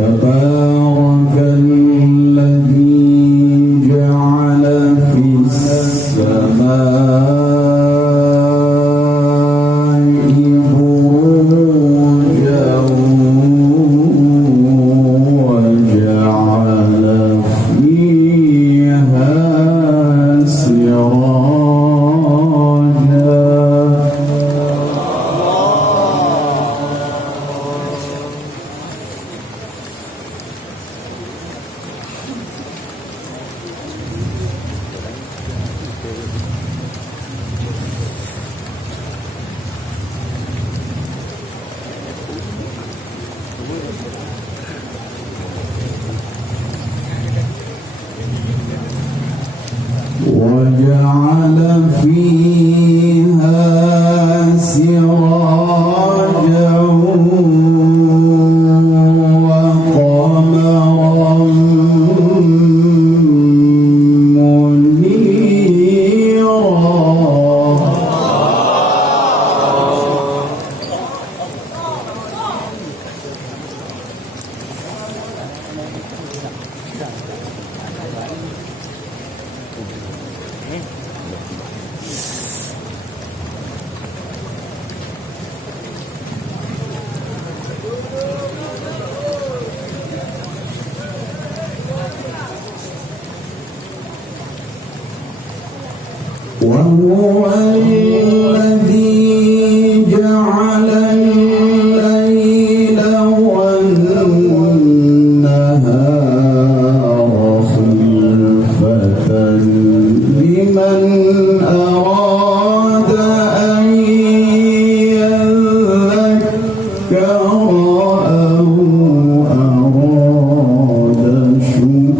تبارك الذي جعل في السماء بروجا وجعل فيها سراجا. وجعل فيها سراجا وقمرا منيرا. وهو الذي جعل الليل والنهار خلفة لمن أراد أن يذكر أو أراد شكورا.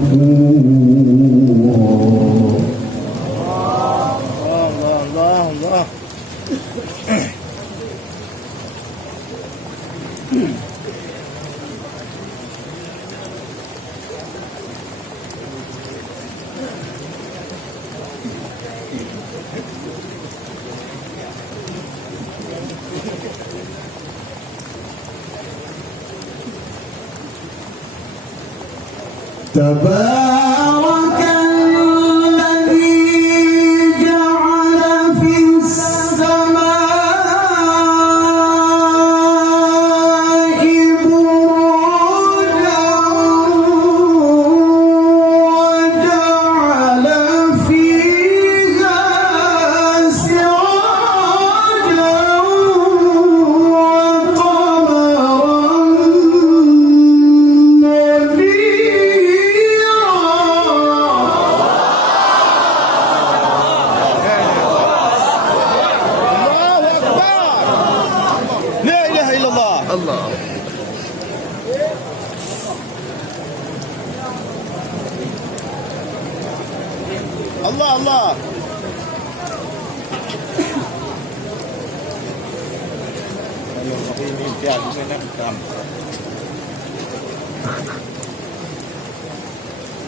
تبارك الذي جعل في السماء بروجا وجعل فيها سراجا الله. الله الله.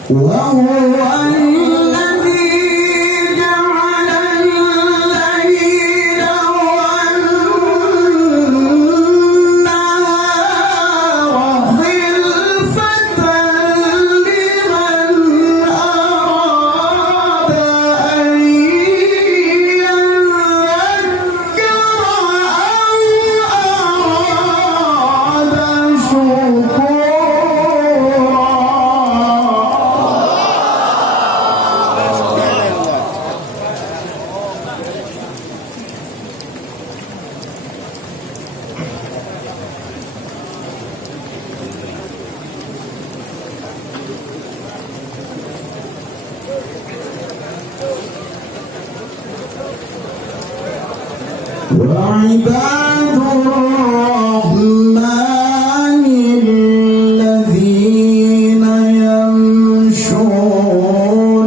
وهو الذي جعل الليل والنهار خلفة لمن أراد أن يذكر أو أراد شكورا. وعباد الرحمن الذين يمشون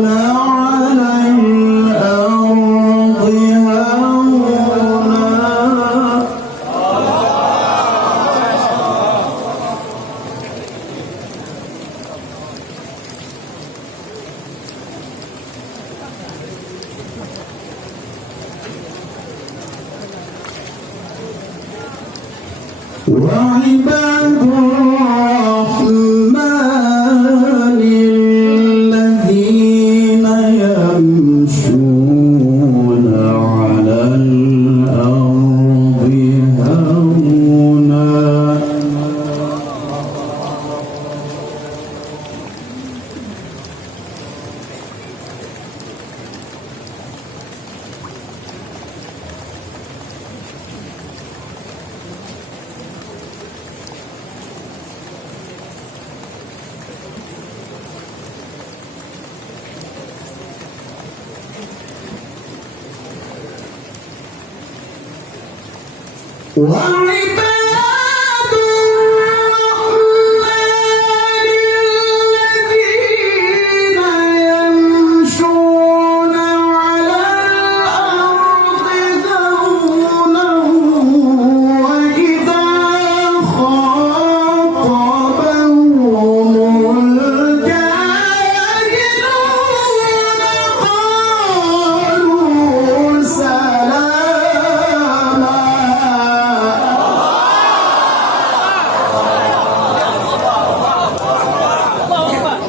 على الأرض وعباد الرحمن الذين يمشون على الأرض هونا وعباد الرحمن الذين يمشون على الأرض هونا وإذا خاطبهم الجاهلون قالوا سلاما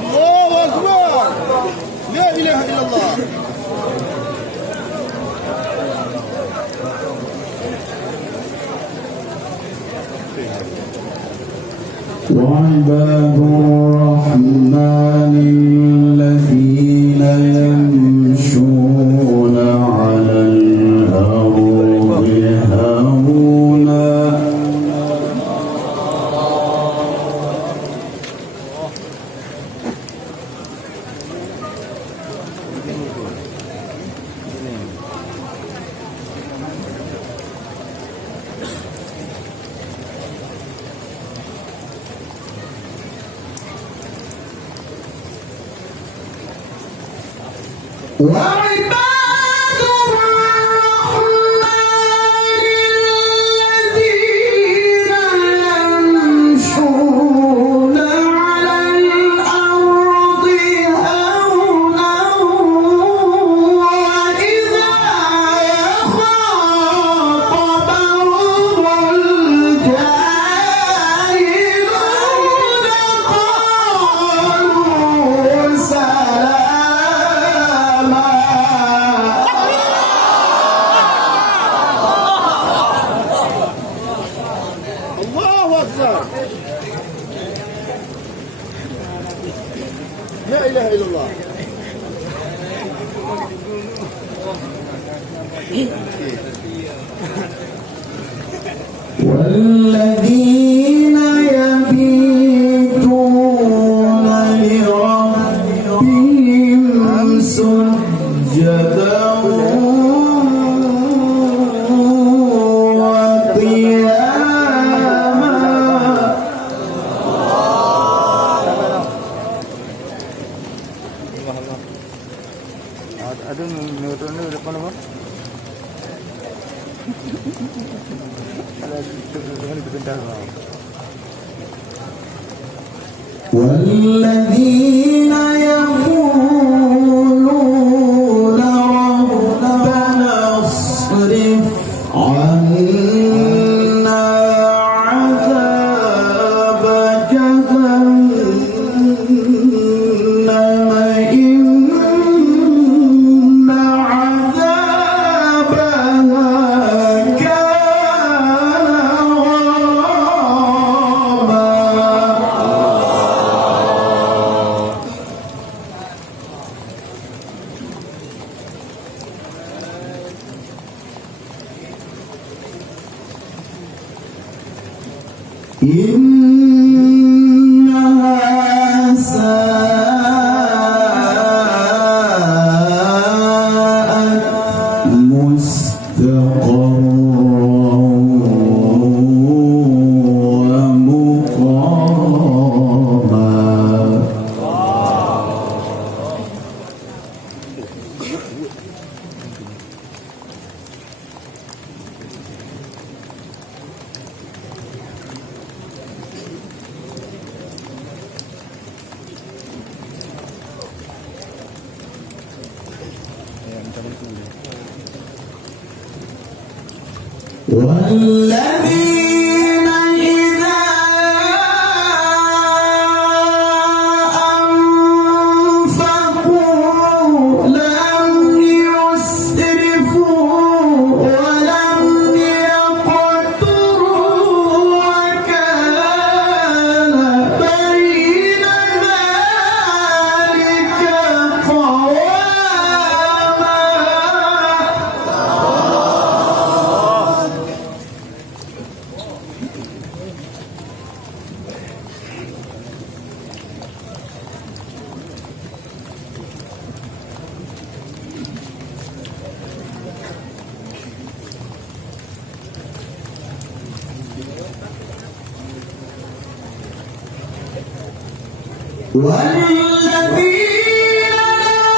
الله أكبر. لا إله إلا الله. وعباد الرحمن الذين يمشون على الأرض هونا وعباد الرحمن الذين يمشون على الأرض هونا وإذا خاطبهم الجاهلون قالوا سلاما الله أكبر. لا إله إلا الله. والذين يبيتون لربهم سجدا وقياما Ada neuron ni depan apa? Ada dengan itu bentar. والذين يقولون ربنا اصرف عنا عذاب جهنم إن عذابها كان غراما إنها ساءت مستقرا والذين إذا أنفقوا لم يسرفوا ولم يقتروا وكان بين ذلك قواما. والذين لا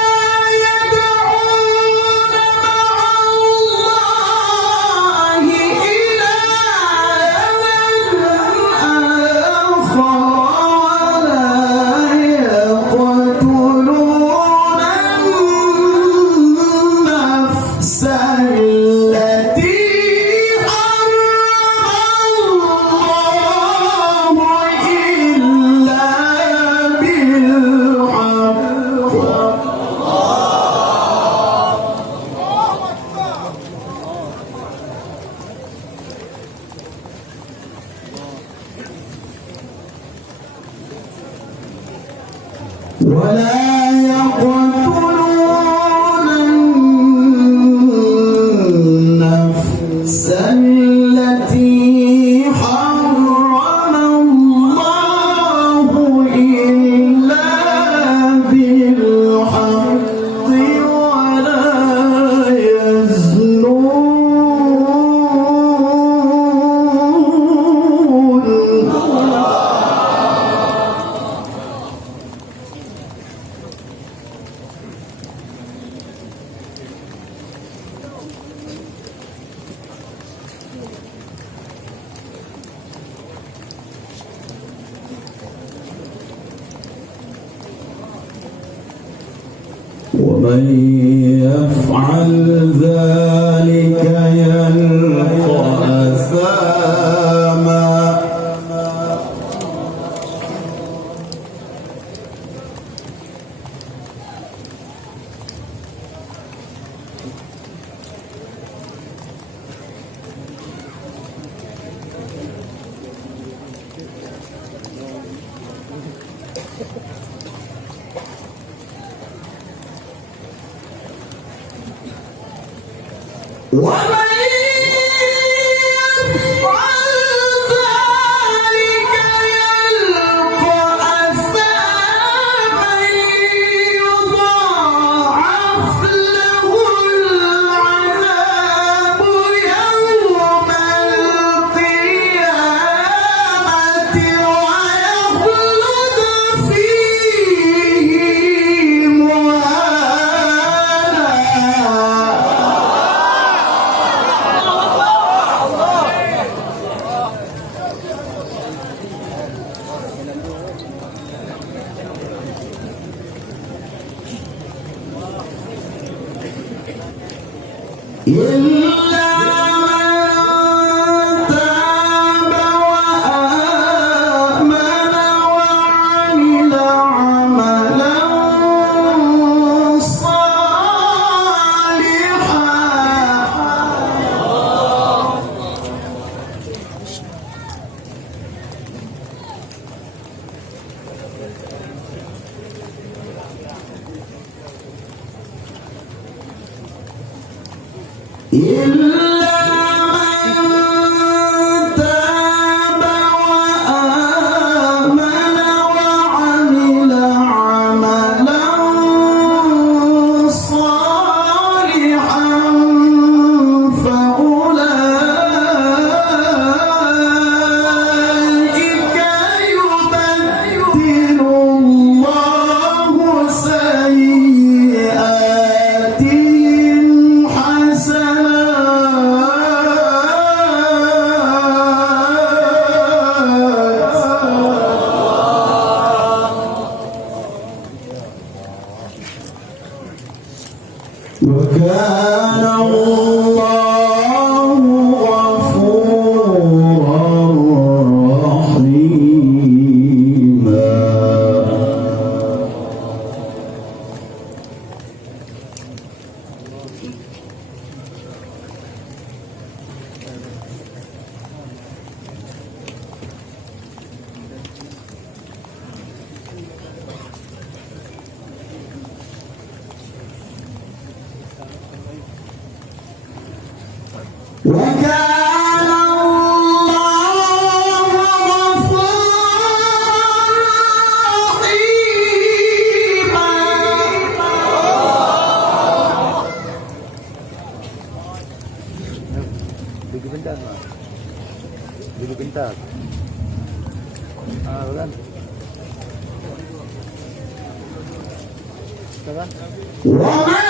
يدعون مع الله إلها آخر ولا يقتلون النفس التي حرم الله إلا ولا يقتلون النفس التي حرم الله إلا بالحق ولا يزنون. ومن يفعل ذلك يلقى أثاما. ومن يفعل ذلك يلقى أثاما يضاعف له العذاب يوم القيامة ويخلد فيه إلا من تاب وآمن وعمل عملا إلا من تاب وآمن وعمل عملا صالحا فأولئك يبدل الله سيئاتهم حسنات وكان الله غفورا رحيما. وكان الله غفورا رحيما. Duduk bentar, Mak. Duduk bentar. Kan? Kan? ومن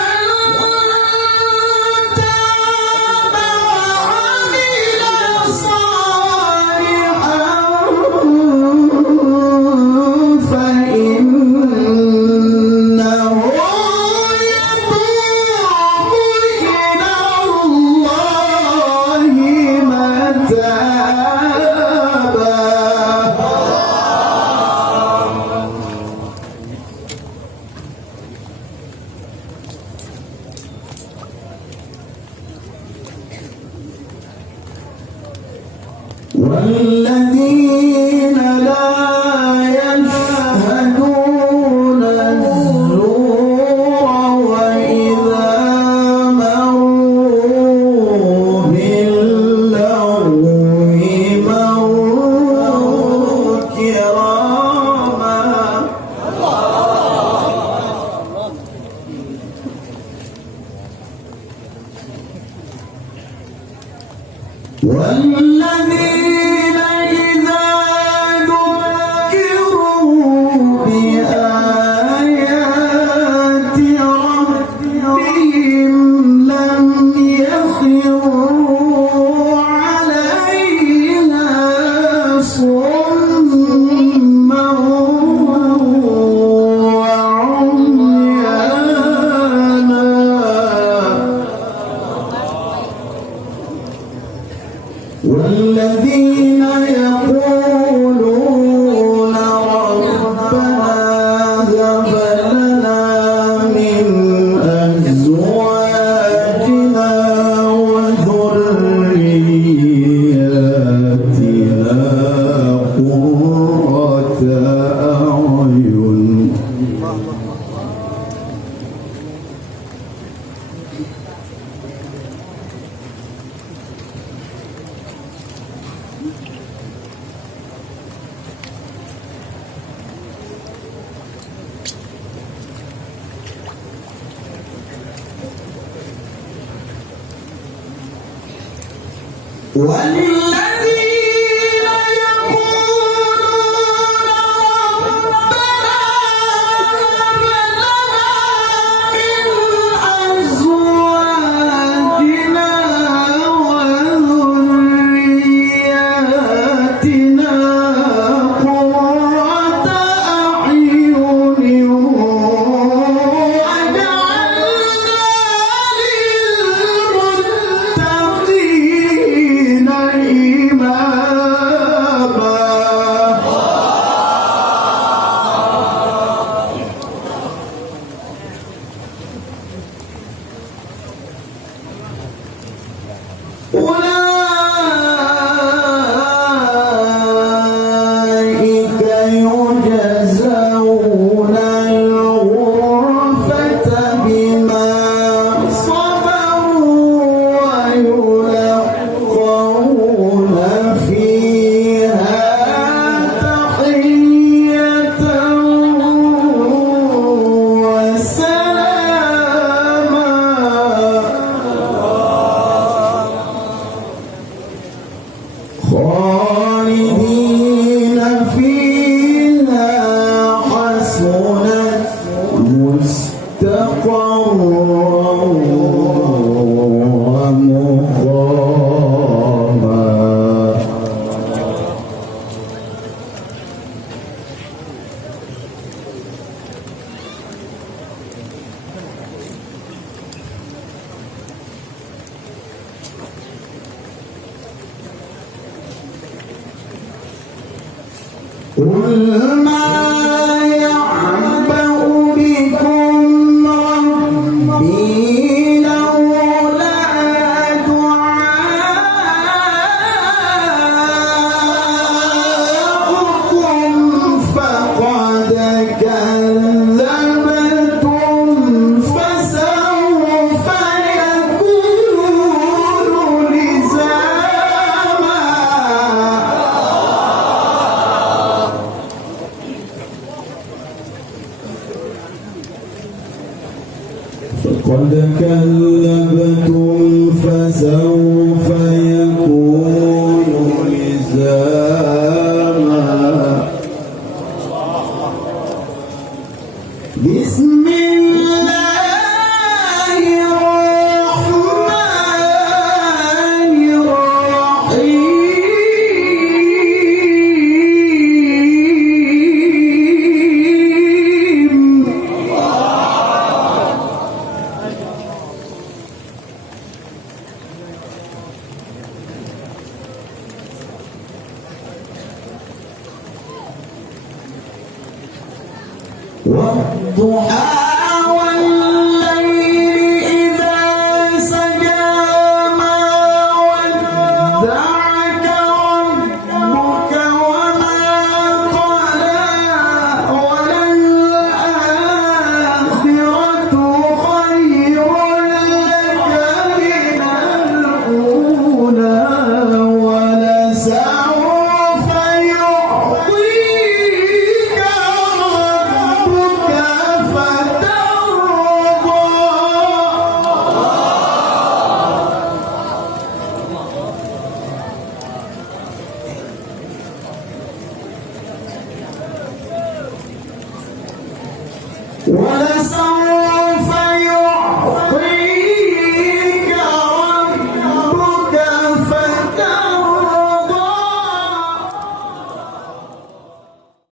والذين لا يشهدون الزور وإذا مروا باللغو مروا كراما. والذين إذا ذكروا بآيات ربهم لم يخروا عليها صما وعميانا. والذين يقولون ربنا هب لنا من أزواجنا وذرياتنا قرة أعين. والذين يقولون ربنا هب لنا من أزواجنا وذرياتنا قرة أعين وجعلنا للمتقين إماما. قل ما يعبأ بكم ربي لولا دعاؤكم فقد كذبتم فسوف يكون لزاما فقد كذبتم فسوف يكون لزاما بسم الله الرحمن الرحيم والضحى